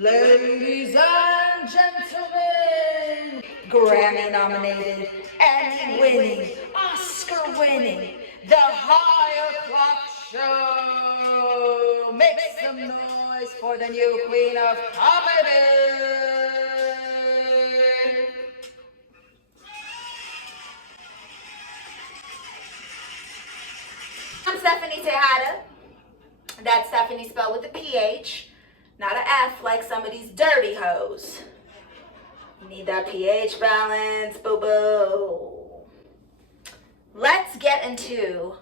Ladies and gentlemen, Grammy nominated, Emmy winning, Oscar winning, the O'Clock Show. Make some noise for the new queen of comedy. I'm Stephanie Tejada. That's Stephanie spelled with a PH, not an F like some of these dirty hoes. You need that pH balance, boo-boo. Let's get into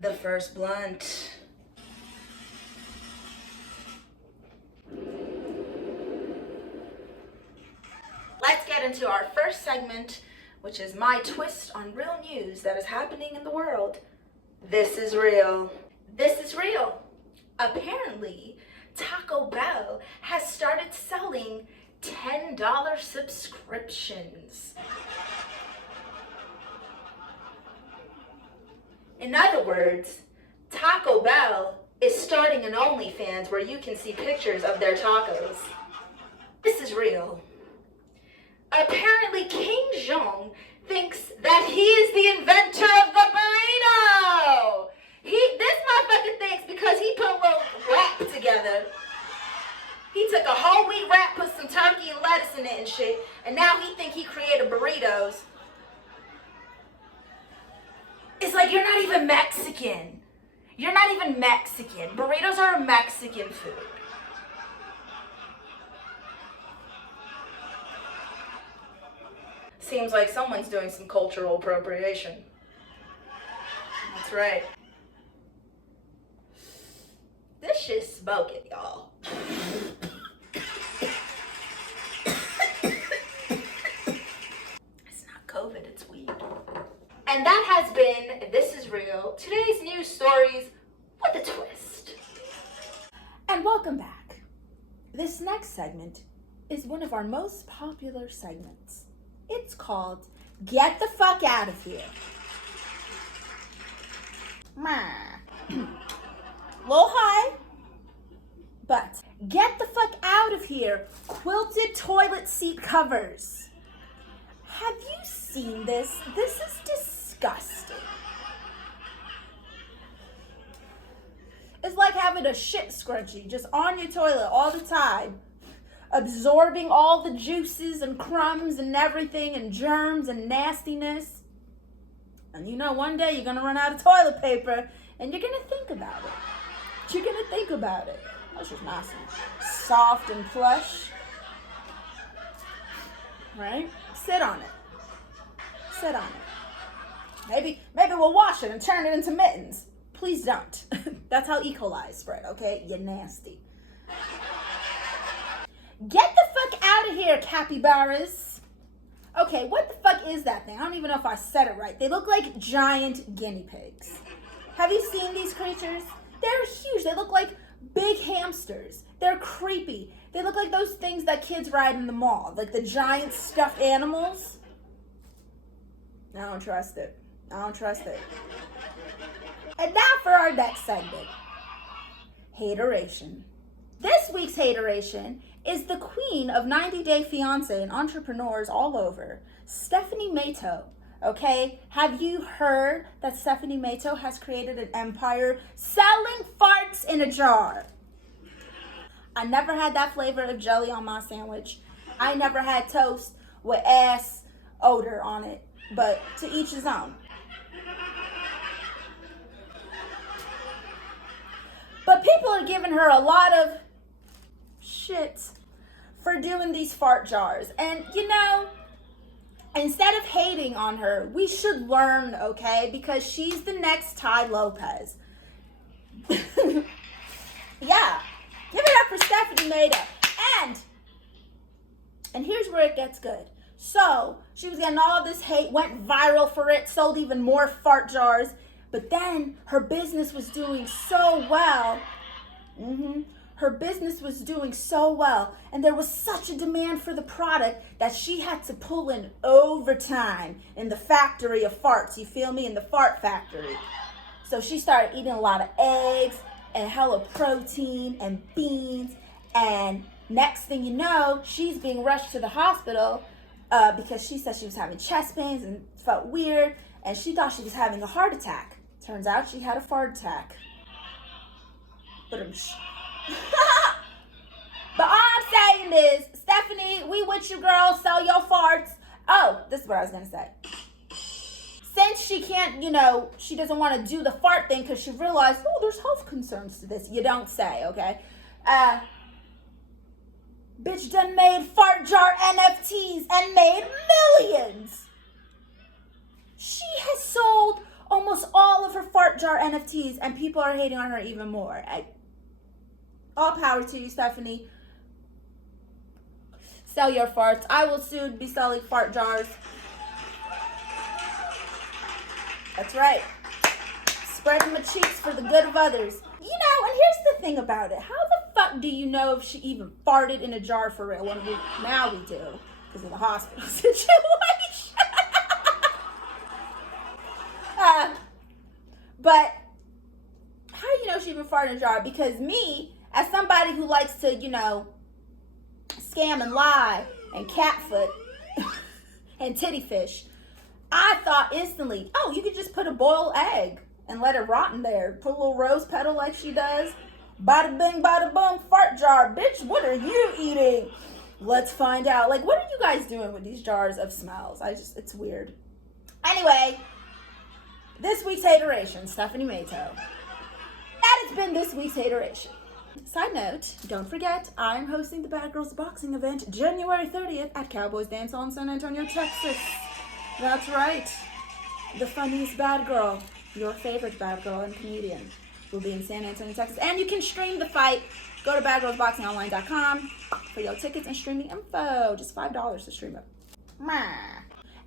the first blunt. Let's get into our first segment, which is my twist on real news that is happening in the world. This is real. This is real. Apparently, Taco Bell has started selling $10 subscriptions. In other words, Taco Bell is starting an OnlyFans where you can see pictures of their tacos. This is real. Apparently, King Jong thinks that he is the inventor of the burrito. This motherfucker thinks because he put a little wrap together. He took a whole wheat wrap, put some turkey and lettuce in it and shit, and now he think he created burritos. It's like you're not even Mexican. You're not even Mexican. Burritos are a Mexican food. Seems like someone's doing some cultural appropriation. That's right. This shit's smoking, y'all. It's not COVID, it's weed. And that has been This Is Real, today's news stories with a twist. And welcome back. This next segment is one of our most popular segments. It's called Get the Fuck Out of Here. Little high, but get the fuck out of here. Quilted toilet seat covers. Have you seen this? This is disgusting. It's like having a shit scrunchie just on your toilet all the time, absorbing all the juices and crumbs and everything and germs and nastiness. And you know, one day you're gonna run out of toilet paper and you're gonna think about it. You're gonna think about it. That's just nice and soft and plush. Right? Sit on it. Sit on it. Maybe we'll wash it and turn it into mittens. Please don't. That's how E. coli is spread, okay? You're nasty. Get the fuck out of here, capybaras. Okay, what the fuck is that thing? I don't even know if I said it right. They look like giant guinea pigs. Have you seen these creatures? They're huge. They look like big hamsters. They're creepy. They look like those things that kids ride in the mall, like the giant stuffed animals. I don't trust it. I don't trust it. And now for our next segment. Hateration. This week's hateration is the queen of 90 Day Fiancé and entrepreneurs all over, Stephanie Mato. Okay, have you heard that Stephanie Mato has created an empire selling farts in a jar? I never had that flavor of jelly on my sandwich. I never had toast with ass odor on it, but to each his own. But people are giving her a lot of shit for doing these fart jars. And you know, instead of hating on her, we should learn, okay? Because she's the next Ty Lopez. Yeah. Give it up for Stephanie Mato. And here's where it gets good. So, she was getting all this hate, went viral for it, sold even more fart jars. But then her business was doing so well. Her business was doing so well, and there was such a demand for the product that she had to pull in overtime in the factory of farts, you feel me, in the fart factory. So she started eating a lot of eggs and hella protein and beans And next thing you know, she's being rushed to the hospital because she said she was having chest pains and felt weird, and she thought she was having a heart attack. Turns out she had a fart attack. But all I'm saying is, Stephanie, we with you, girl. Sell your farts. Oh, this is what I was going to say. Since she can't, she doesn't want to do the fart thing because she realized, there's health concerns to this. You don't say, okay? Bitch done made fart jar NFTs and made millions. She has sold almost all of her fart jar NFTs, and people are hating on her even more. All power to you, Stephanie. Sell your farts. I will soon be selling fart jars. That's right. Spreading my cheeks for the good of others. And here's the thing about it. How the fuck do you know if she even farted in a jar for real? Now we do, because of the hospital situation. But how do you know she even farted in a jar? Because me, as somebody who likes to, scam and lie and catfoot and titty fish, I thought instantly, you could just put a boiled egg and let it rot in there. Put a little rose petal like she does. Bada bing, bada boom, fart jar. Bitch, what are you eating? Let's find out. What are you guys doing with these jars of smells? It's weird. Anyway, this week's hateration, Stephanie Mato. That has been this week's hateration. Side note, don't forget, I'm hosting the Bad Girls Boxing event January 30th at Cowboys Dance Hall in San Antonio, Texas. That's right. The funniest bad girl, your favorite bad girl and comedian, will be in San Antonio, Texas. And you can stream the fight. Go to badgirlsboxingonline.com for your tickets and streaming info. Just $5 to stream it.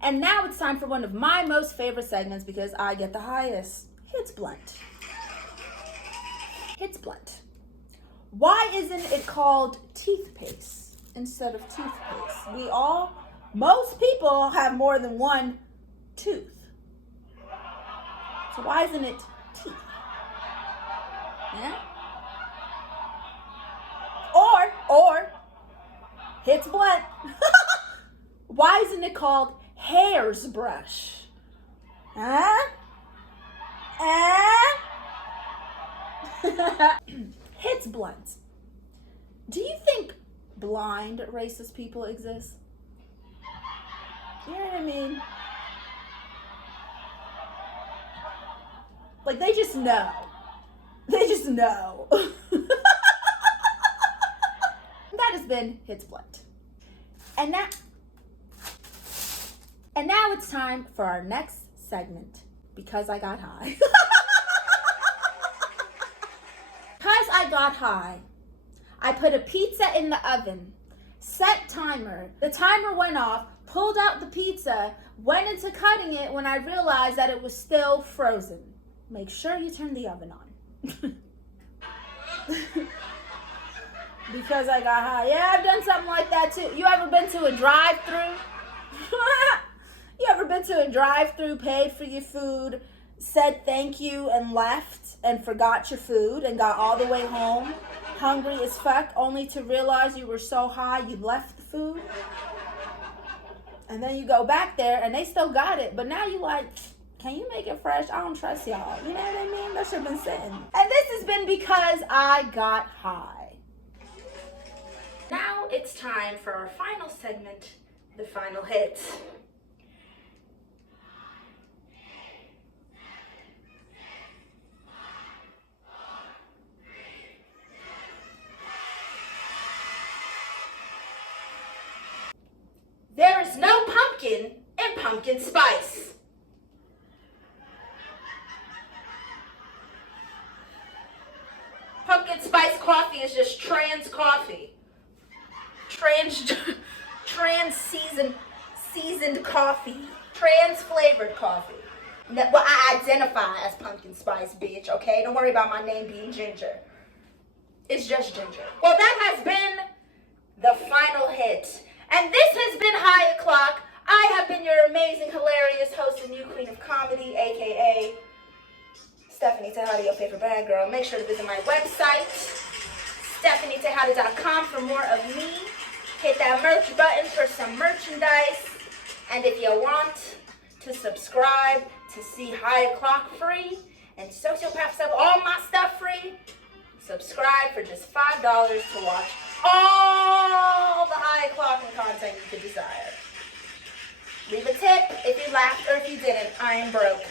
And now it's time for one of my most favorite segments because I get the highest. Hits Blunt. Hits Blunt. Why isn't it called teeth paste instead of toothpaste? Most people have more than one tooth. So why isn't it teeth? Yeah? Or, hits blunt. Why isn't it called hair's brush? Huh? Hits blunt. Do you think blind racist people exist? You know what I mean? They just know. They just know. That has been Hits Blunt. And now it's time for our next segment, Because I Got High. Because I got high, I put a pizza in the oven, set timer. The timer went off, pulled out the pizza, went into cutting it when I realized that it was still frozen. Make sure you turn the oven on. Because I got high. Yeah, I've done something like that too. You ever been to a drive-thru? You ever been to a drive-thru, paid for your food, said thank you and left and forgot your food and got all the way home, hungry as fuck, only to realize you were so high you left the food? And then you go back there and they still got it, but now you like, can you make it fresh? I don't trust y'all. You know what I mean? That should have been sitting. And this has been Because I Got High. Now it's time for our final segment, the final hits. There is no pumpkin in pumpkin spice. Pumpkin spice coffee is just trans coffee. Seasoned coffee. Trans flavored coffee. Well, I identify as pumpkin spice, bitch, okay? Don't worry about my name being Ginger. It's just Ginger. Well, that has been the final hit. And this has been High O'Clock. I have been your amazing, hilarious host and new queen of comedy, aka Stephanie Tejada, your favorite bad girl. Make sure to visit my website, StephanieTejada.com for more of me. Hit that merch button for some merchandise. And if you want to subscribe to see High O'Clock free and Sociopath Stuff, all my stuff free, subscribe for just $5 to watch all the High O'Clock and content you could desire. Leave a tip if you laughed or if you didn't. I am broke.